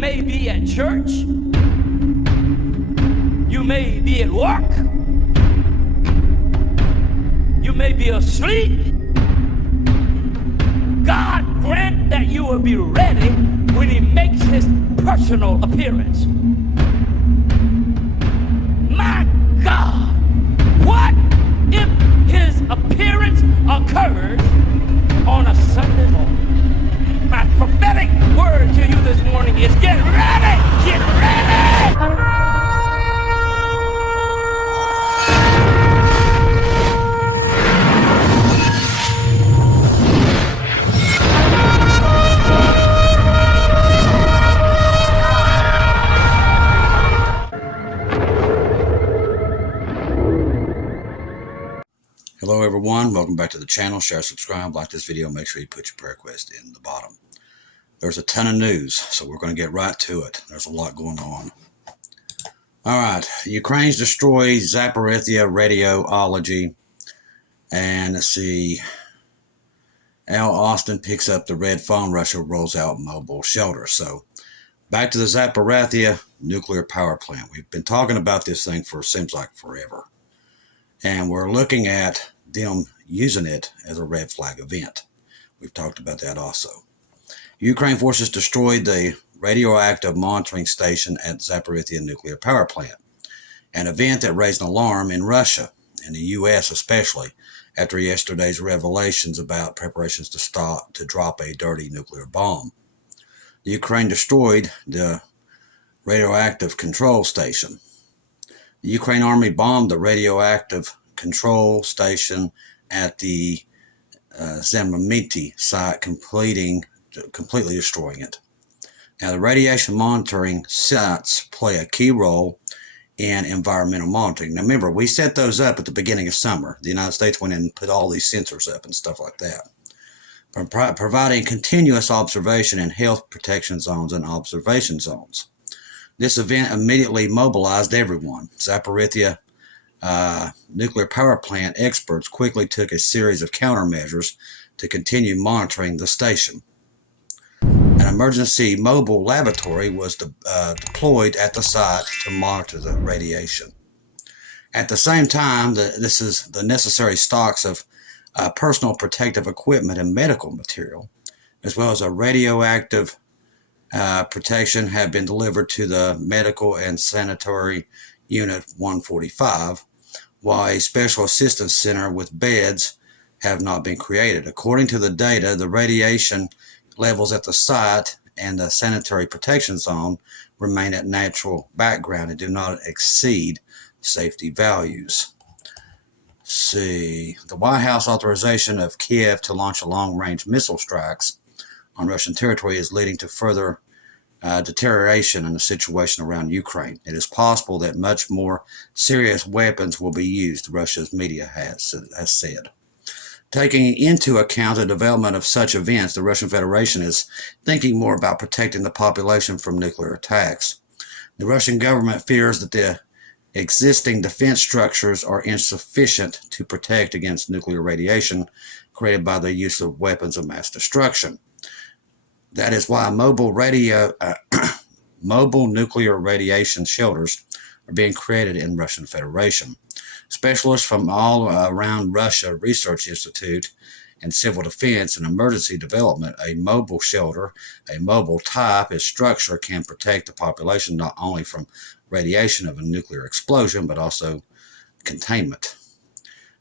may be at church. You may be at work. You may be asleep. God grant that you will be ready when he makes his personal appearance. My God, what if his appearance occurs on a Sunday morning? My prophetic word to you this morning is get ready! Get ready! Hello everyone, welcome back to the channel. Share, subscribe, like this video, make sure you put your prayer request in the bottom. There's a ton of news, so we're going to get right to it. There's a lot going on. Alright, Ukraine's destroyed Zaporizhzhia radiology, and let's see, Al Austin picks up the red phone, Russia rolls out mobile shelter. So, back to the Zaporizhzhia nuclear power plant. We've been talking about this thing for, seems like forever. And we're looking at them using it as a red flag event. We've talked about that also. Ukraine forces destroyed the radioactive monitoring station at Zaporizhzhia nuclear power plant, an event that raised an alarm in Russia, and the U.S. especially, after yesterday's revelations about preparations to drop a dirty nuclear bomb. The Ukraine destroyed the radioactive control station. The Ukraine Army bombed the radioactive control station at the Zemlymity site, completely destroying it. Now, the radiation monitoring sites play a key role in environmental monitoring. Now, remember, we set those up at the beginning of summer. The United States went in and put all these sensors up and stuff like that, providing continuous observation in health protection zones and observation zones. This event immediately mobilized everyone. Zaporizhzhia nuclear power plant experts quickly took a series of countermeasures to continue monitoring the station. An emergency mobile laboratory was deployed at the site to monitor the radiation. At the same time, the necessary stocks of personal protective equipment and medical material, as well as a radioactive protection, have been delivered to the Medical and Sanitary Unit 145, while a special assistance center with beds have not been created. According to the data, the radiation levels at the site and the sanitary protection zone remain at natural background and do not exceed safety values. Let's see, the White House authorization of Kiev to launch a long-range missile strikes on Russian territory is leading to further deterioration in the situation around Ukraine. It is possible that much more serious weapons will be used, Russia's media has said. Taking into account the development of such events, the Russian Federation is thinking more about protecting the population from nuclear attacks. The Russian government fears that the existing defense structures are insufficient to protect against nuclear radiation created by the use of weapons of mass destruction. That is why mobile nuclear radiation shelters are being created in Russian Federation. Specialists from all around Russia Research Institute and Civil Defense and Emergency Development, a mobile shelter, a mobile type, its structure can protect the population not only from radiation of a nuclear explosion, but also containment.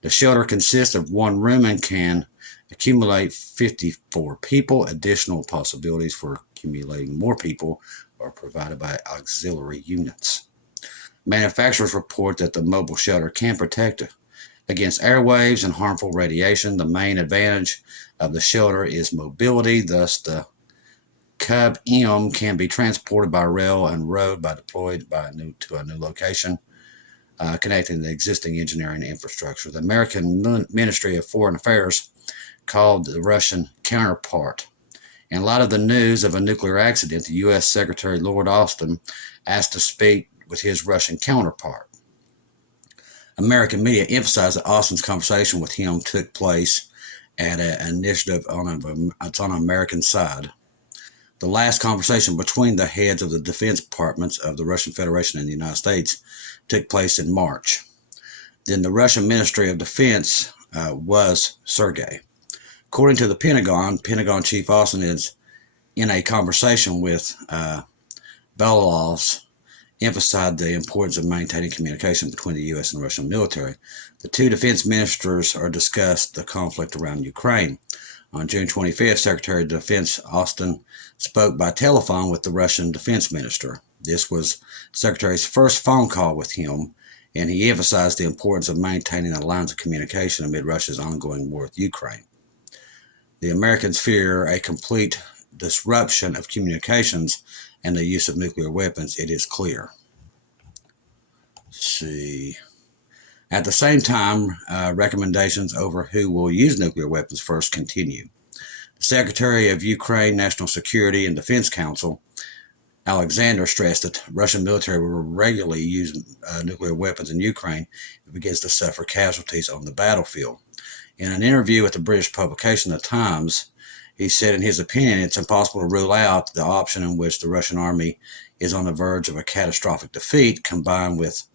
The shelter consists of one room and can accumulate 54 people. Additional possibilities for accumulating more people are provided by auxiliary units. Manufacturers report that the mobile shelter can protect against airwaves and harmful radiation. The main advantage of the shelter is mobility, thus the Cub-M can be transported by rail and road by deployed to a new location, connecting the existing engineering infrastructure. The American Ministry of Foreign Affairs called the Russian counterpart. In light of the news of a nuclear accident, the U.S. Secretary Lord Austin asked to speak with his Russian counterpart. American media emphasized that Austin's conversation with him took place at an initiative on an American side. The last conversation between the heads of the defense departments of the Russian Federation and the United States took place in March. Then the Russian Ministry of Defense was Sergei. According to the Pentagon Chief Austin is in a conversation with Belolovs, emphasized the importance of maintaining communication between the U.S. and Russian military. The two defense ministers discussed the conflict around Ukraine. On June 25th, Secretary of Defense Austin spoke by telephone with the Russian defense minister. This was Secretary's first phone call with him, and he emphasized the importance of maintaining the lines of communication amid Russia's ongoing war with Ukraine. The Americans fear a complete disruption of communications and the use of nuclear weapons, it is clear. Let's see. At the same time, recommendations over who will use nuclear weapons first continue. The Secretary of Ukraine National Security and Defense Council, Alexander, stressed that the Russian military will regularly use nuclear weapons in Ukraine if it begins to suffer casualties on the battlefield. In an interview with the British publication The Times, he said in his opinion it's impossible to rule out the option in which the Russian army is on the verge of a catastrophic defeat combined with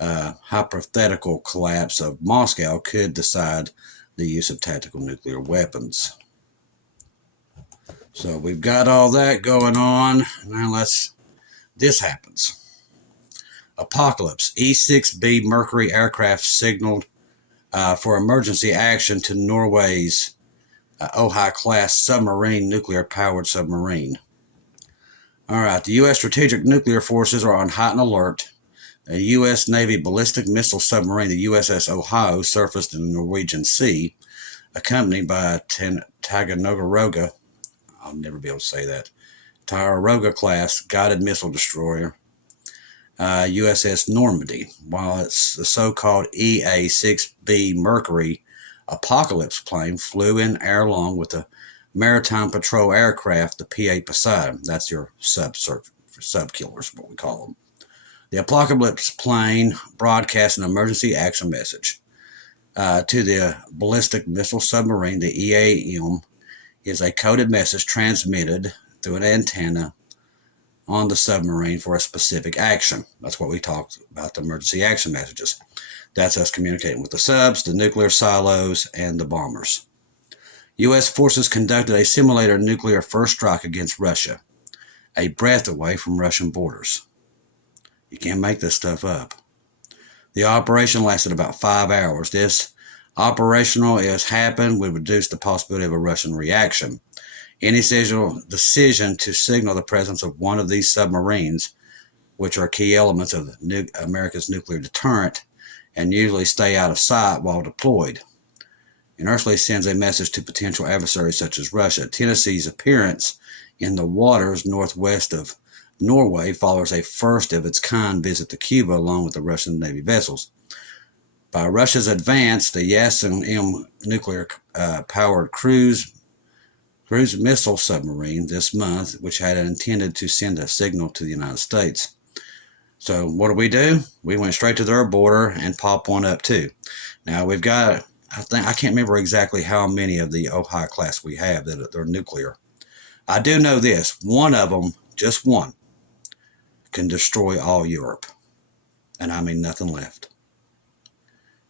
hypothetical collapse of Moscow could decide the use of tactical nuclear weapons. So we've got all that going on. Now this happens. Apocalypse. E-6B Mercury aircraft signaled for emergency action to Norway's Ojai-class submarine, nuclear-powered submarine. All right, the U.S. Strategic Nuclear Forces are on heightened alert. A U.S. Navy ballistic missile submarine, the USS Ohio, surfaced in the Norwegian Sea, accompanied by a Ticonderoga, I'll never be able to say that, Ticonderoga-class guided missile destroyer, USS Normandy, while it's the so-called EA-6B Mercury Apocalypse plane flew in air along with the Maritime Patrol aircraft, the P.A. Poseidon. That's your sub-killers, what we call them. The Apocalypse plane broadcast an emergency action message to the ballistic missile submarine. The EAM is a coded message transmitted through an antenna on the submarine for a specific action. That's what we talked about, the emergency action messages. That's us communicating with the subs, the nuclear silos, and the bombers. U.S. forces conducted a simulator nuclear first strike against Russia, a breath away from Russian borders. You can't make this stuff up. The operation lasted about 5 hours. This operational has happened would reduce the possibility of a Russian reaction. Any decision to signal the presence of one of these submarines, which are key elements of America's nuclear deterrent, and usually stay out of sight while deployed, inertially sends a message to potential adversaries such as Russia. Tennessee's appearance in the waters northwest of Norway follows a first-of-its-kind visit to Cuba along with the Russian Navy vessels. By Russia's advance, the Yasin-M nuclear-powered cruise missile submarine this month, which had intended to send a signal to the United States. So what do? We went straight to their border and popped one up too. Now we've got, I can't remember exactly how many of the Ojai class we have that are nuclear. I do know this, one of them, just one, can destroy all Europe. And I mean nothing left.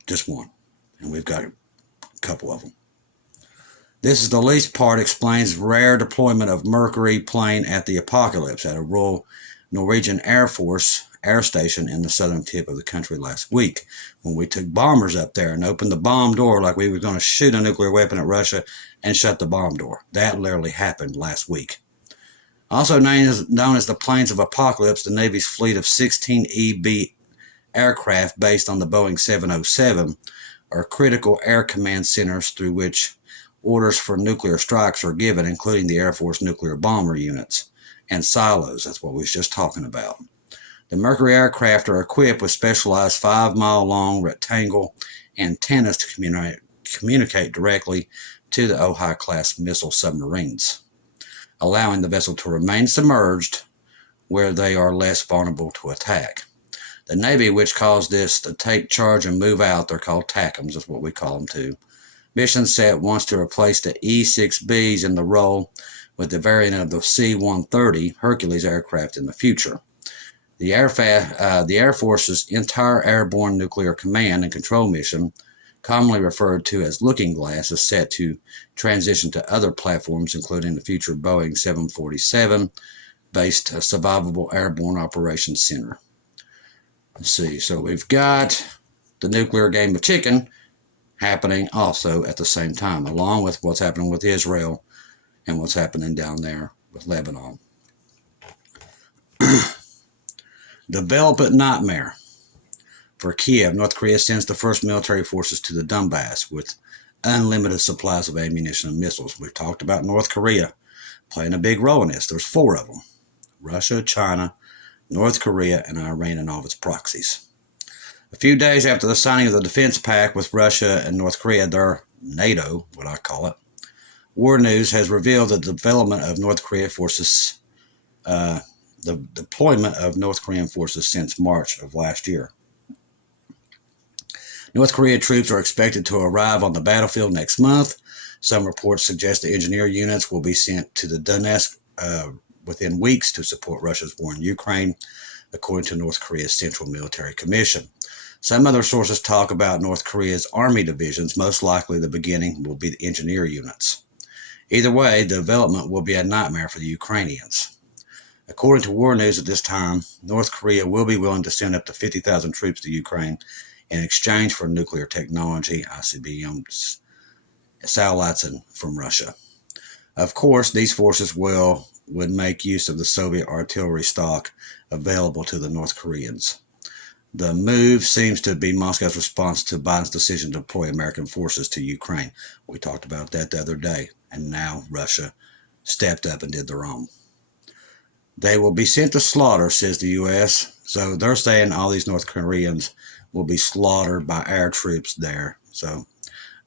Just one. And we've got a couple of them. This is the least part explains rare deployment of Mercury plane at the Apocalypse at a Royal Norwegian Air Force air station in the southern tip of the country last week when we took bombers up there and opened the bomb door like we were going to shoot a nuclear weapon at Russia and shut the bomb door. That literally happened last week. Also known as the Planes of Apocalypse, the Navy's fleet of 16 EB aircraft based on the Boeing 707 are critical air command centers through which orders for nuclear strikes are given, including the Air Force nuclear bomber units and silos. That's what we was just talking about. The Mercury aircraft are equipped with specialized 5-mile-long rectangle antennas to communicate directly to the Ojai-class missile submarines, allowing the vessel to remain submerged where they are less vulnerable to attack. The Navy, which calls this to take charge and move out, they're called TACMs, that's what we call them too. Mission Set wants to replace the E-6Bs in the role with the variant of the C-130 Hercules aircraft in the future. The Air Force's entire Airborne Nuclear Command and Control Mission, commonly referred to as Looking Glass, is set to transition to other platforms, including the future Boeing 747-based Survivable Airborne Operations Center. Let's see, so we've got the nuclear game of chicken happening also at the same time, along with what's happening with Israel and what's happening down there with Lebanon. Development nightmare. For Kiev, North Korea sends the first military forces to the Donbass with unlimited supplies of ammunition and missiles. We've talked about North Korea playing a big role in this. There's 4 of them: Russia, China, North Korea, and Iran and all of its proxies. A few days after the signing of the defense pact with Russia and North Korea, their NATO, what I call it, War News has revealed the development of North Korea forces, the deployment of North Korean forces since March of last year. North Korea troops are expected to arrive on the battlefield next month. Some reports suggest the engineer units will be sent to the Donetsk within weeks to support Russia's war in Ukraine, according to North Korea's Central Military Commission. Some other sources talk about North Korea's army divisions. Most likely the beginning will be the engineer units. Either way, the development will be a nightmare for the Ukrainians. According to War News at this time, North Korea will be willing to send up to 50,000 troops to Ukraine in exchange for nuclear technology, ICBM satellites from Russia. Of course, these forces would make use of the Soviet artillery stock available to the North Koreans. The move seems to be Moscow's response to Biden's decision to deploy American forces to Ukraine. We talked about that the other day, and now Russia stepped up and did their own. They will be sent to slaughter, says the U.S. So they're saying all these North Koreans will be slaughtered by our troops there. So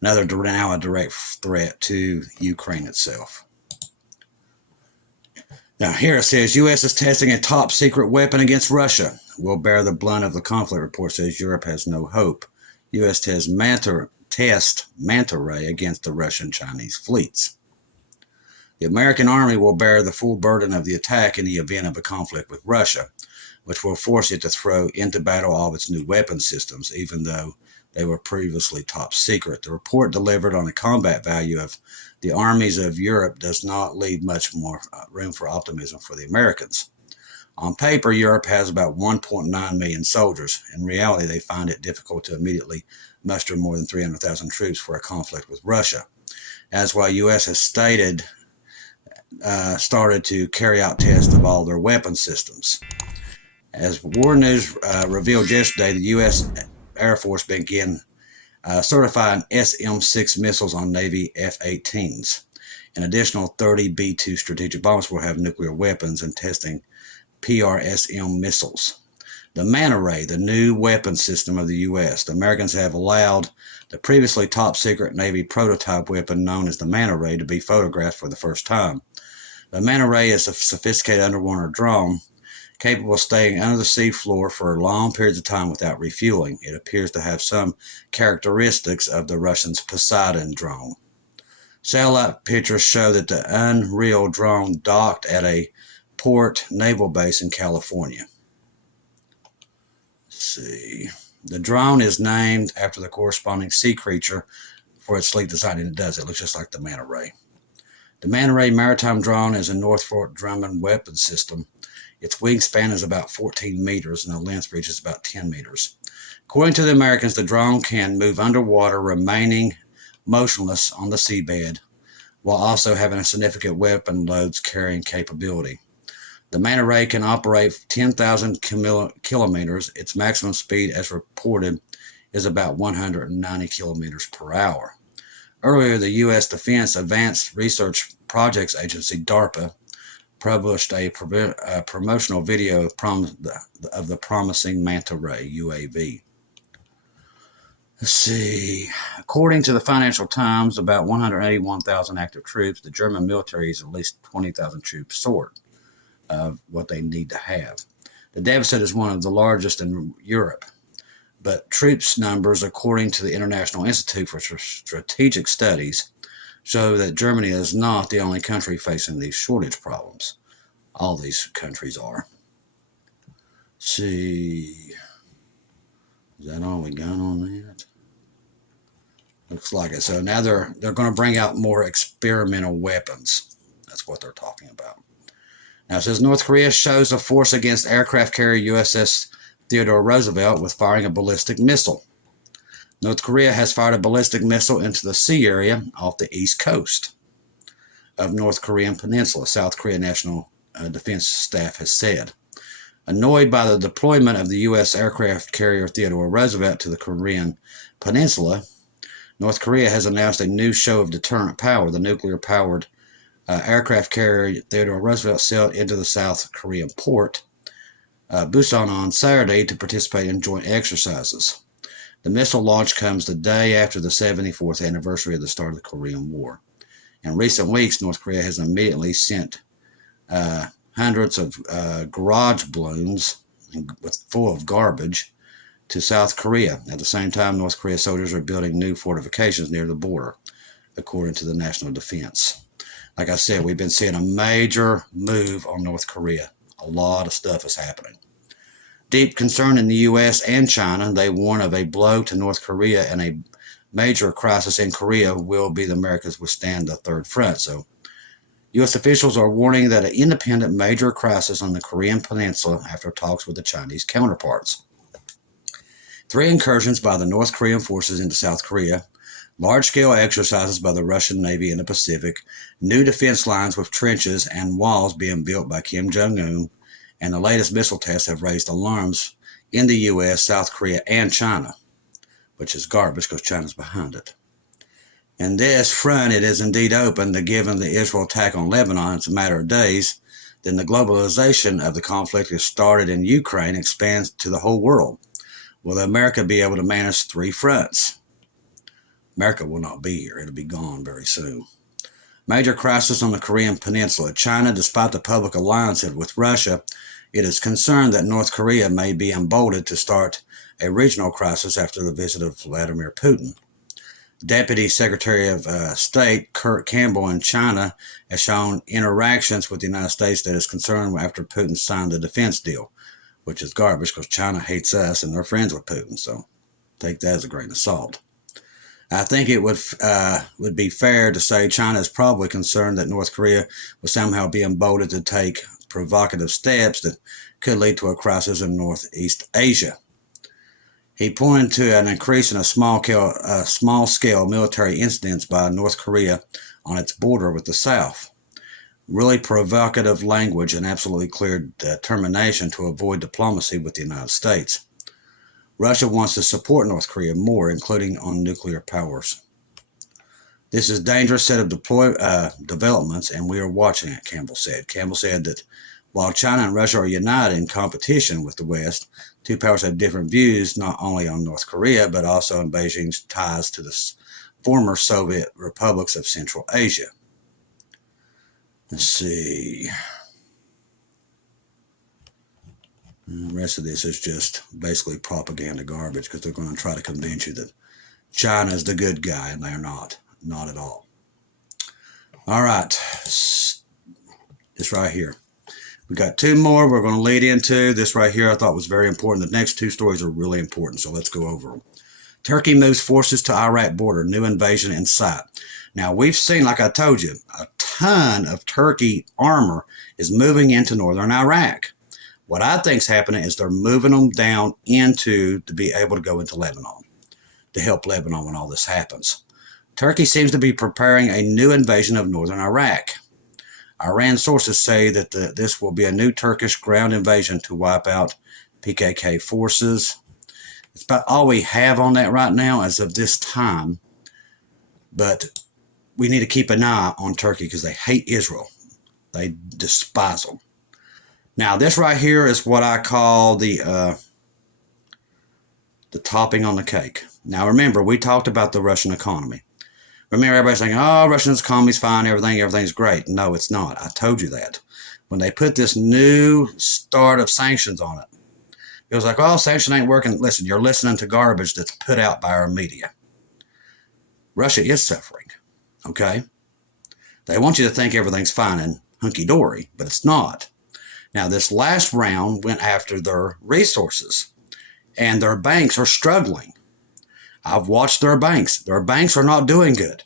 now a direct threat to Ukraine itself. Now here it says, U.S. is testing a top secret weapon against Russia. Will bear the brunt of the conflict, report says Europe has no hope. U.S. tests manta ray against the Russian-Chinese fleets. The American Army will bear the full burden of the attack in the event of a conflict with Russia, which will force it to throw into battle all of its new weapon systems, even though they were previously top secret. The report delivered on the combat value of the armies of Europe does not leave much more room for optimism for the Americans. On paper, Europe has about 1.9 million soldiers. In reality, they find it difficult to immediately muster more than 300,000 troops for a conflict with Russia. That's why U.S. has started to carry out tests of all their weapon systems. As War News revealed yesterday, the U.S. Air Force began certifying SM-6 missiles on Navy F-18s. An additional 30 B-2 strategic bombers will have nuclear weapons and testing PRSM missiles. The Manta Ray, the new weapon system of the U.S. The Americans have allowed the previously top-secret Navy prototype weapon known as the Manta Ray to be photographed for the first time. The Manta Ray is a sophisticated underwater drone capable of staying under the sea floor for long periods of time without refueling. It appears to have some characteristics of the Russians' Poseidon drone. Satellite pictures show that the Unreal drone docked at a port naval base in California. Let's see. The drone is named after the corresponding sea creature for its sleek design, and it does. It looks just like the Manta Ray. The Manta Ray maritime drone is a Northrop Grumman weapon system. Its wingspan is about 14 meters and the length reaches about 10 meters. According to the Americans, the drone can move underwater, remaining motionless on the seabed, while also having a significant weapon loads carrying capability. The Manta Ray can operate 10,000 kilometers. Its maximum speed, as reported, is about 190 kilometers per hour. Earlier, the U.S. Defense Advanced Research Projects Agency, DARPA, published a promotional video of the promising Manta Ray UAV. Let's see. According to the Financial Times, about 181,000 active troops. The German military is at least 20,000 troops short of what they need to have. The deficit is one of the largest in Europe, but troops numbers, according to the International Institute for Strategic Studies, show that Germany is not the only country facing these shortage problems. All these countries are. See, is that all we got on that? Looks like it. So now they're going to bring out more experimental weapons. That's what they're talking about. Now it says North Korea shows a force against aircraft carrier USS Theodore Roosevelt with firing a ballistic missile. North Korea has fired a ballistic missile into the sea area off the east coast of North Korean peninsula, South Korea National Defense Staff has said. Annoyed by the deployment of the U.S. aircraft carrier Theodore Roosevelt to the Korean peninsula, North Korea has announced a new show of deterrent power. The nuclear-powered aircraft carrier Theodore Roosevelt sailed into the South Korean port Busan on Saturday to participate in joint exercises. The missile launch comes the day after the 74th anniversary of the start of the Korean War. In recent weeks, North Korea has immediately sent hundreds of garage balloons full of garbage to South Korea. At the same time, North Korea soldiers are building new fortifications near the border, according to the National Defense. Like I said, we've been seeing a major move on North Korea. A lot of stuff is happening. Deep concern in the U.S. and China. They warn of a blow to North Korea and a major crisis in Korea will be the Americas withstand the third front. So U.S. officials are warning that an independent major crisis on the Korean peninsula after talks with the Chinese counterparts. 3 incursions by the North Korean forces into South Korea, large-scale exercises by the Russian Navy in the Pacific, new defense lines with trenches and walls being built by Kim Jong-un, and the latest missile tests have raised alarms in the U.S., South Korea, and China, which is garbage because China's behind it. In this front, it is indeed open that given the Israel attack on Lebanon, it's a matter of days, then the globalization of the conflict that started in Ukraine expands to the whole world. Will America be able to manage 3 fronts? America will not be here. It'll be gone very soon. Major crisis on the Korean peninsula. China, despite the public alliance with Russia, it is concerned that North Korea may be emboldened to start a regional crisis after the visit of Vladimir Putin. Deputy Secretary of State Kurt Campbell in China has shown interactions with the United States that is concerned after Putin signed the defense deal, which is garbage because China hates us and they're friends with Putin. So take that as a grain of salt. I think it would be fair to say China is probably concerned that North Korea will somehow be emboldened to take provocative steps that could lead to a crisis in Northeast Asia. He pointed to an increase in small-scale military incidents by North Korea on its border with the South. Really provocative language and absolutely clear determination to avoid diplomacy with the United States. Russia wants to support North Korea more, including on nuclear powers. This is a dangerous set of developments, and we are watching it, Campbell said. Campbell said that while China and Russia are united in competition with the West, 2 powers have different views not only on North Korea, but also on Beijing's ties to the former Soviet republics of Central Asia. Let's see. The rest of this is just basically propaganda garbage because they're going to try to convince you that China is the good guy, and they're not. Not at all. All right. This right here. We got 2 more we're going to lead into. This right here I thought was very important. The next 2 stories are really important, so let's go over them. Turkey moves forces to Iraq border. New invasion in sight. Now, we've seen, like I told you, a ton of Turkey armor is moving into northern Iraq. What I think is happening is they're moving them down to be able to go into Lebanon, to help Lebanon when all this happens. Turkey seems to be preparing a new invasion of northern Iraq. Iran sources say that this will be a new Turkish ground invasion to wipe out PKK forces. It's about all we have on that right now as of this time. But we need to keep an eye on Turkey because they hate Israel. They despise them. Now, this right here is what I call the topping on the cake. Now, remember, we talked about the Russian economy. Remember, everybody's saying, oh, Russia's economy's fine, everything's great. No, it's not. I told you that. When they put this new start of sanctions on it, it was like, oh, sanction ain't working. Listen, you're listening to garbage that's put out by our media. Russia is suffering, okay? They want you to think everything's fine and hunky-dory, but it's not. Now, this last round went after their resources, and their banks are struggling. I've watched their banks. Their banks are not doing good.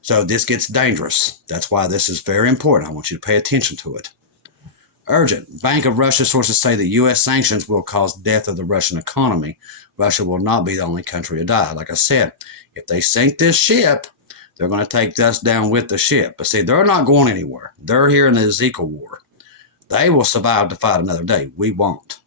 So this gets dangerous. That's why this is very important. I want you to pay attention to it. Urgent. Bank of Russia sources say that U.S. sanctions will cause death of the Russian economy. Russia will not be the only country to die. Like I said, if they sink this ship, they're going to take us down with the ship. But see, they're not going anywhere. They're here in the Ezekiel War. They will survive to fight another day. We won't.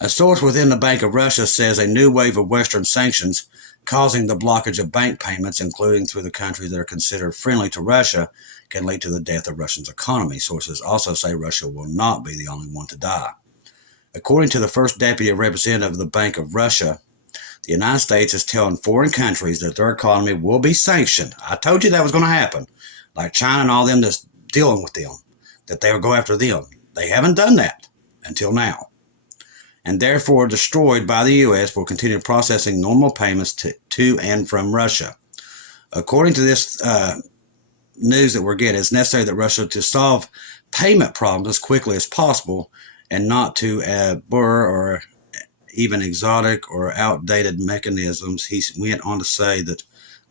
A source within the Bank of Russia says a new wave of Western sanctions causing the blockage of bank payments, including through the countries that are considered friendly to Russia, can lead to the death of Russia's economy. Sources also say Russia will not be the only one to die. According to the first deputy representative of the Bank of Russia, the United States is telling foreign countries that their economy will be sanctioned. I told you that was going to happen. Like China and all them that's dealing with them, that they will go after them. They haven't done that until now. And therefore destroyed by the U.S. will continue processing normal payments to and from Russia. According to this news that we're getting, it's necessary that Russia to solve payment problems as quickly as possible and not to abhor or even exotic or outdated mechanisms. He went on to say that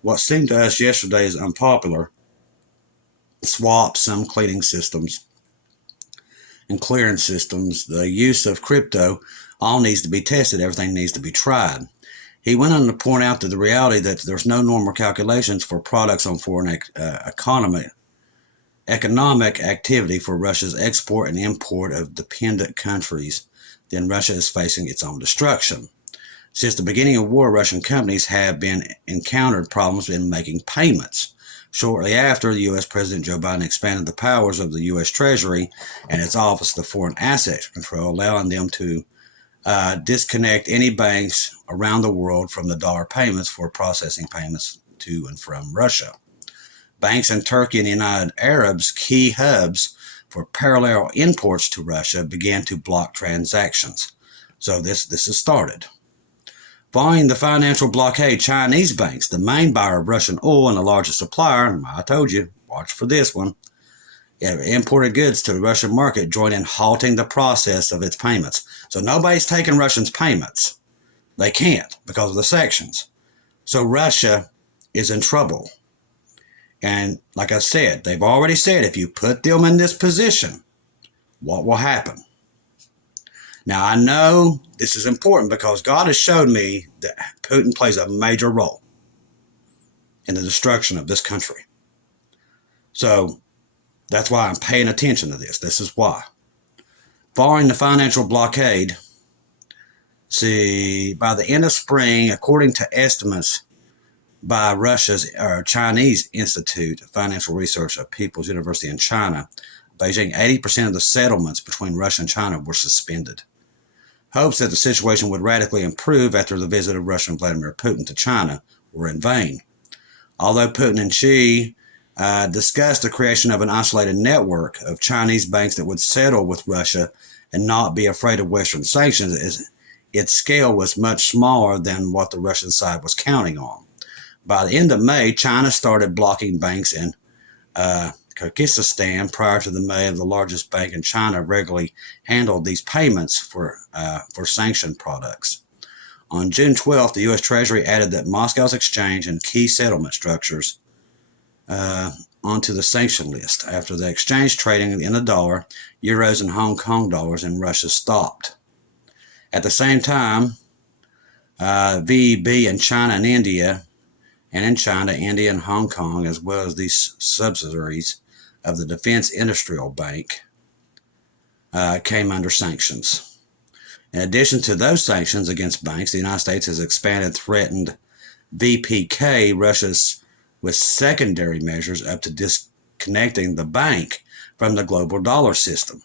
what seemed to us yesterday as unpopular, swaps, some cleaning systems, and clearance systems, the use of crypto, all needs to be tested. Everything needs to be tried. He went on to point out that the reality that there's no normal calculations for products on foreign economic activity for Russia's export and import of dependent countries, then Russia is facing its own destruction. Since the beginning of war, Russian companies have encountered problems in making payments. Shortly after, the U.S. President Joe Biden expanded the powers of the U.S. Treasury and its Office of Foreign Assets Control, allowing them to disconnect any banks around the world from the dollar payments for processing payments to and from Russia. Banks in Turkey and the United Arabs, key hubs for parallel imports to Russia, began to block transactions. So this has started. Following the financial blockade, Chinese banks, the main buyer of Russian oil and the largest supplier, and I told you, watch for this one, imported goods to the Russian market, joined in halting the process of its payments. So nobody's taking Russians' payments. They can't because of the sanctions. So Russia is in trouble. And like I said, they've already said if you put them in this position, what will happen? Now, I know this is important because God has showed me that Putin plays a major role in the destruction of this country. So that's why I'm paying attention to this. This is why. Following the financial blockade, by the end of spring, according to estimates by Russia's Chinese Institute of Financial Research at People's University in China, Beijing, 80% of the settlements between Russia and China were suspended. Hopes that the situation would radically improve after the visit of Russian Vladimir Putin to China were in vain. Although Putin and Xi discussed the creation of an isolated network of Chinese banks that would settle with Russia and not be afraid of Western sanctions, its scale was much smaller than what the Russian side was counting on. By the end of May, China started blocking banks in Kyrgyzstan. Prior to the May, the largest bank in China regularly handled these payments for sanctioned products. On June 12th, the U.S. Treasury added that Moscow's exchange and key settlement structures onto the sanction list. After the exchange trading in the dollar, euros, and Hong Kong dollars in Russia stopped. At the same time, VEB in China and India, and in China, India, and Hong Kong, as well as these subsidiaries of the Defense Industrial Bank, came under sanctions. In addition to those sanctions against banks, the United States has expanded threatened VPK, Russia's, with secondary measures up to disconnecting the bank from the global dollar system.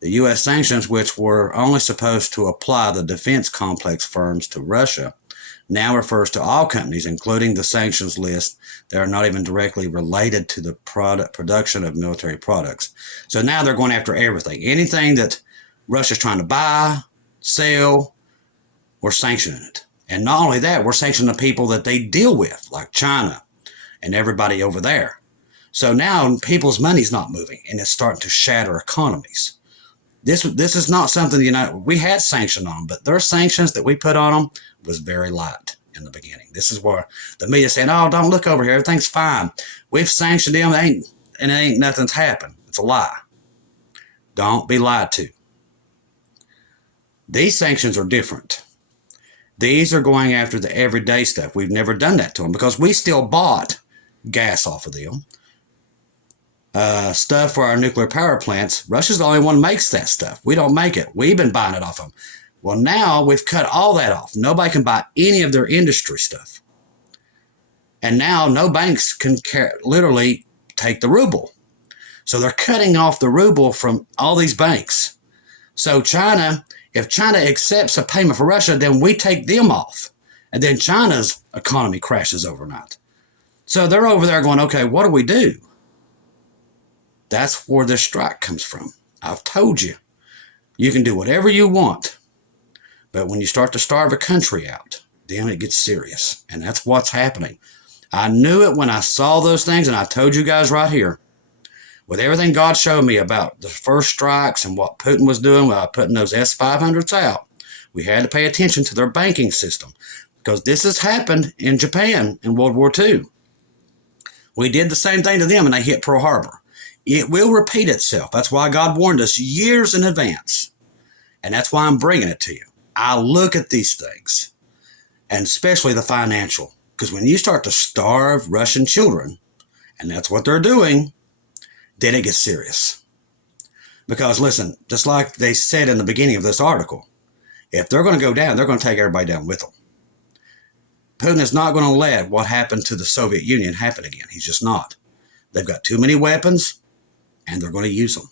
The U.S. sanctions, which were only supposed to apply the defense complex firms to Russia, now refers to all companies, including the sanctions list that are not even directly related to the production of military products. So now they're going after everything. Anything that Russia's trying to buy, sell, we're sanctioning it. And not only that, we're sanctioning the people that they deal with, like China and everybody over there. So now people's money's not moving, and it's starting to shatter economies. This is not something we had sanctioned on them, but their sanctions that we put on them was very light in the beginning. This is where the media saying, "Oh, don't look over here, everything's fine. We've sanctioned them, ain't nothing's happened." It's a lie. Don't be lied to. These sanctions are different. These are going after the everyday stuff. We've never done that to them because we still bought gas off of them. Stuff for our nuclear power plants. Russia's the only one who makes that stuff. We don't make it. We've been buying it off them. Well, now we've cut all that off. Nobody can buy any of their industry stuff. And now no banks can literally take the ruble. So they're cutting off the ruble from all these banks. So if China accepts a payment for Russia, then we take them off. And then China's economy crashes overnight. So they're over there going, okay, what do we do? That's where this strike comes from. I've told you, you can do whatever you want. But when you start to starve a country out, then it gets serious. And that's what's happening. I knew it when I saw those things, and I told you guys right here. With everything God showed me about the first strikes and what Putin was doing by putting those S-500s out, we had to pay attention to their banking system. Because this has happened in Japan in World War II. We did the same thing to them, and they hit Pearl Harbor. It will repeat itself. That's why God warned us years in advance. And that's why I'm bringing it to you. I look at these things, and especially the financial. Because when you start to starve Russian children, and that's what they're doing, then it gets serious. Because listen, just like they said in the beginning of this article, if they're going to go down, they're going to take everybody down with them. Putin is not going to let what happened to the Soviet Union happen again. He's just not. They've got too many weapons, and they're going to use them.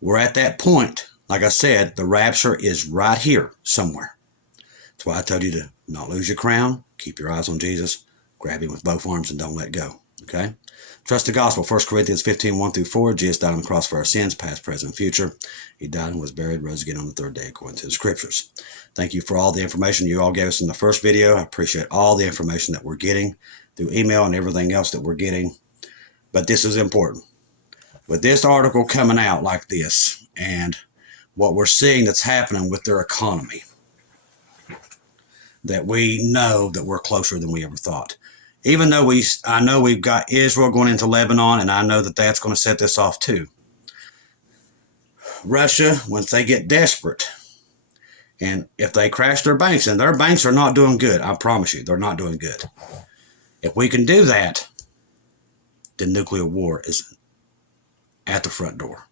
We're at that point. Like I said, the rapture is right here somewhere. That's why I told you to not lose your crown, keep your eyes on Jesus, grab him with both arms, and don't let go. Okay? Trust the gospel. 1 Corinthians 15, 1-4. Jesus died on the cross for our sins, past, present, and future. He died and was buried, rose again on the third day, according to the scriptures. Thank you for all the information you all gave us in the first video. I appreciate all the information that we're getting through email and everything else that we're getting. But this is important. With this article coming out like this, and what we're seeing that's happening with their economy, that we know that we're closer than we ever thought. Even though I know we've got Israel going into Lebanon, and I know that that's going to set this off too. Russia, once they get desperate, and if they crash their banks, and their banks are not doing good, I promise you, they're not doing good. If we can do that, then nuclear war is at the front door,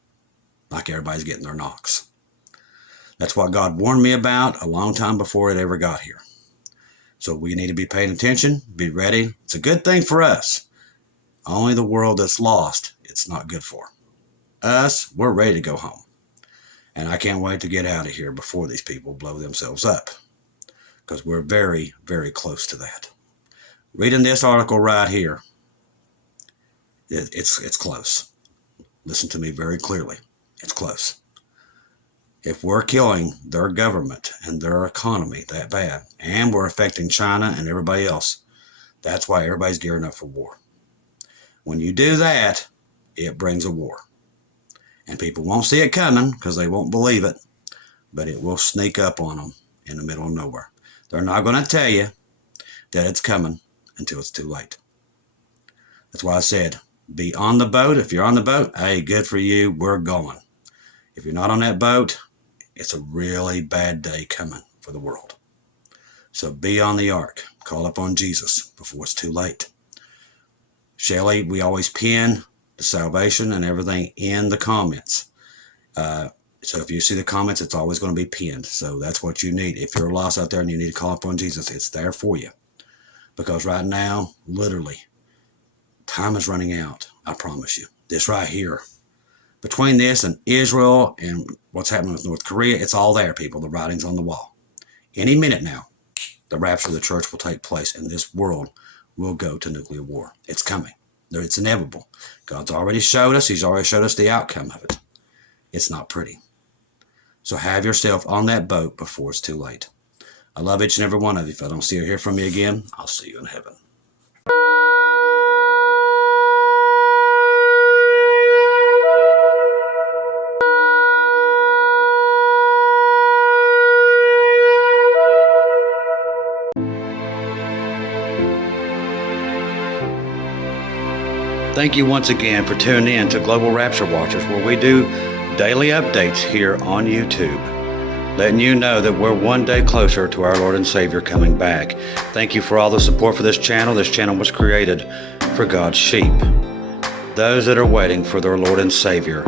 like everybody's getting their knocks. That's what God warned me about a long time before it ever got here. So we need to be paying attention, be ready. It's a good thing for us. Only the world that's lost, it's not good for. Us, we're ready to go home. And I can't wait to get out of here before these people blow themselves up. Because we're very, very close to that. Reading this article right here, it's close. Listen to me very clearly. It's close. If we're killing their government and their economy that bad, and we're affecting China and everybody else, that's why everybody's gearing up for war. When you do that, it brings a war. And people won't see it coming because they won't believe it, but it will sneak up on them in the middle of nowhere. They're not going to tell you that it's coming until it's too late. That's why I said, be on the boat. If you're on the boat, hey, good for you. We're going. If you're not on that boat, it's a really bad day coming for the world. So be on the ark. Call upon Jesus before it's too late. Shelley, we always pin the salvation and everything in the comments. So if you see the comments, it's always going to be pinned. So that's what you need. If you're lost out there and you need to call upon Jesus, it's there for you. Because right now, literally, time is running out. I promise you. This right here. Between this and Israel and what's happening with North Korea, it's all there, people. The writing's on the wall. Any minute now, the rapture of the church will take place and this world will go to nuclear war. It's coming. It's inevitable. God's already showed us. He's already showed us the outcome of it. It's not pretty. So have yourself on that boat before it's too late. I love each and every one of you. If I don't see or hear from you again, I'll see you in heaven. Thank you once again for tuning in to Global Rapture Watchers, where we do daily updates here on YouTube, letting you know that we're one day closer to our Lord and Savior coming back. Thank you for all the support for this channel. This channel was created for God's sheep, those that are waiting for their Lord and Savior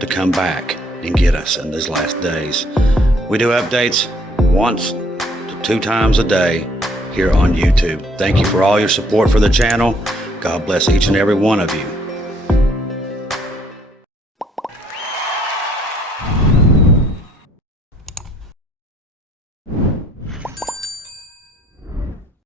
to come back and get us in these last days. We do updates once to 2 times a day here on YouTube. Thank you for all your support for the channel. God bless each and every one of you.